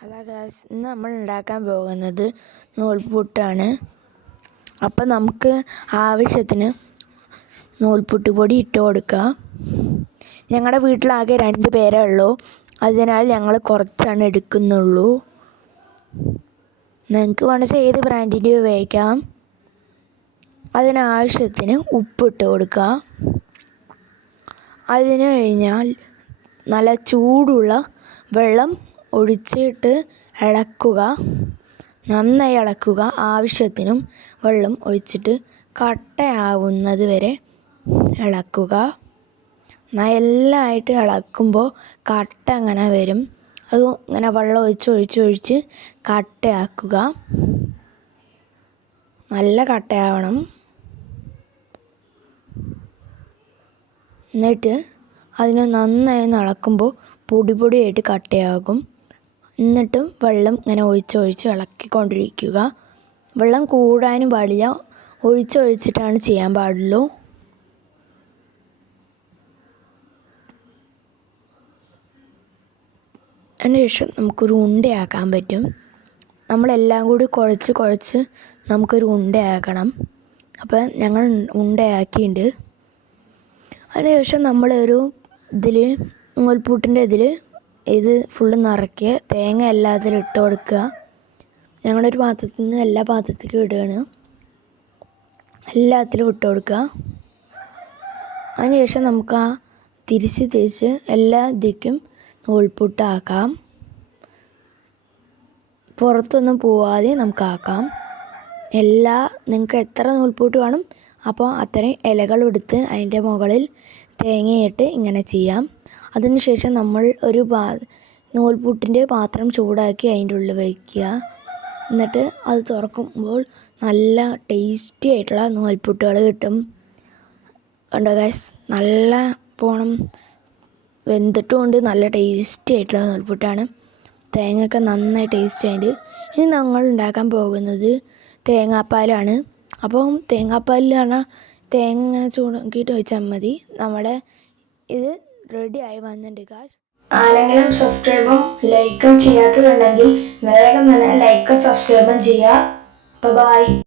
Hello guys, ഇന്ന് നമ്മൾ ഉണ്ടാക്കാൻ പോകുന്നത് നൂൽപുട്ടാണ്. അപ്പം നമുക്ക് ആവശ്യത്തിന് നൂൽപുട്ട് പൊടി ഇട്ട് കൊടുക്കുക. ഞങ്ങളുടെ വീട്ടിലാകെ 2 പേരേ ഉള്ളൂ, അതിനാൽ ഞങ്ങൾ കുറച്ചാണ് എടുക്കുന്നുള്ളൂ. നിങ്ങൾക്ക് വേണമെങ്കിൽ ഏത് ബ്രാൻഡിൻ്റെ ഉപയോഗിക്കാം. അതിനാവശ്യത്തിന് ഉപ്പിട്ട് കൊടുക്കുക. അതിന് കഴിഞ്ഞാൽ നല്ല ചൂടുള്ള വെള്ളം ഒഴിച്ചിട്ട് ഇളക്കുക, നന്നായി ഇളക്കുക. ആവശ്യത്തിനും വെള്ളം ഒഴിച്ചിട്ട് കട്ടയാവുന്നത് വരെ ഇളക്കുക. നല്ലതായിട്ട് ഇളക്കുമ്പോൾ കട്ട അങ്ങനെ വരും. അത് ഇങ്ങനെ വെള്ളം ഒഴിച്ച് കട്ടയാക്കുക. നല്ല കട്ടയാവണം. എന്നിട്ട് അതിനെ നന്നായി ഇളക്കുമ്പോൾ പൊടിയായിട്ട് കട്ടയാകും. എന്നിട്ടും വെള്ളം ഇങ്ങനെ ഒഴിച്ച് ഇളക്കിക്കൊണ്ടിരിക്കുക. വെള്ളം കൂടാനും പാടില്ല, ഒഴിച്ചിട്ടാണ് ചെയ്യാൻ പാടുള്ളൂ. അതിന് ശേഷം നമുക്കൊരു ഉണ്ടയാക്കാൻ പറ്റും. നമ്മളെല്ലാം കൂടി കുഴച്ച് നമുക്കൊരു ഉണ്ടയാക്കണം. അപ്പം ഞങ്ങൾ ഉണ്ടയാക്കിയിട്ടുണ്ട്. അതിനുശേഷം നമ്മളൊരു നൂൽപുട്ടിൻ്റെ ഇത് ഫുള്ള് നിറയ്ക്കുക. തേങ്ങ എല്ലാത്തിലും ഇട്ട് കൊടുക്കുക. ഞങ്ങളൊരു പാത്രത്തിൽ നിന്ന് എല്ലാ പാത്രത്തിലും ഇടുകയാണ്. എല്ലാത്തിലും ഇട്ട് കൊടുക്കുക. അതിനുശേഷം നമുക്ക് തിരിച്ച് എല്ലാ ഇതിക്കും നൂൽപുട്ടാക്കാം. പുറത്തൊന്നും പോവാതെ നമുക്കാക്കാം. നിങ്ങൾക്ക് എത്ര നൂൽപുട്ട് വേണം അപ്പോൾ അത്രയും ഇലകൾ എടുത്ത് അതിൻ്റെ മുകളിൽ തേങ്ങയിട്ട് ഇങ്ങനെ ചെയ്യാം. അതിനുശേഷം നമ്മൾ ഒരു നൂൽപുട്ടിൻ്റെ പാത്രം ചൂടാക്കി അതിൻ്റെ ഉള്ളിൽ വയ്ക്കുക. എന്നിട്ട് അത് തുറക്കുമ്പോൾ നല്ല ടേസ്റ്റി ആയിട്ടുള്ള നൂൽപുട്ടുകൾ കിട്ടും. കണ്ടോ ഗൈസ്, നല്ല പോണം വെന്തിട്ടുമുണ്ട്. നല്ല ടേസ്റ്റി ആയിട്ടുള്ള നൂൽപുട്ടാണ്. തേങ്ങയൊക്കെ നന്നായി ടേസ്റ്റ് ആയിട്ട്. ഇനി ഞങ്ങൾ ഉണ്ടാക്കാൻ പോകുന്നത് തേങ്ങാപ്പാലാണ്. അപ്പം തേങ്ങാപ്പാലിൽ പറഞ്ഞാൽ തേങ്ങ ഇങ്ങനെ ചൂടാക്കിയിട്ട് വെച്ചാൽ മതി. നമ്മുടെ ഇത് റെഡിയായി വന്നിട്ടുണ്ട് ഗായ്സ്. ആരെങ്കിലും സബ്സ്ക്രൈബും ലൈക്കും ചെയ്യാത്തതുണ്ടെങ്കിൽ വേഗം തന്നെ ലൈക്കും സബ്സ്ക്രൈബും ചെയ്യുക. ബൈ.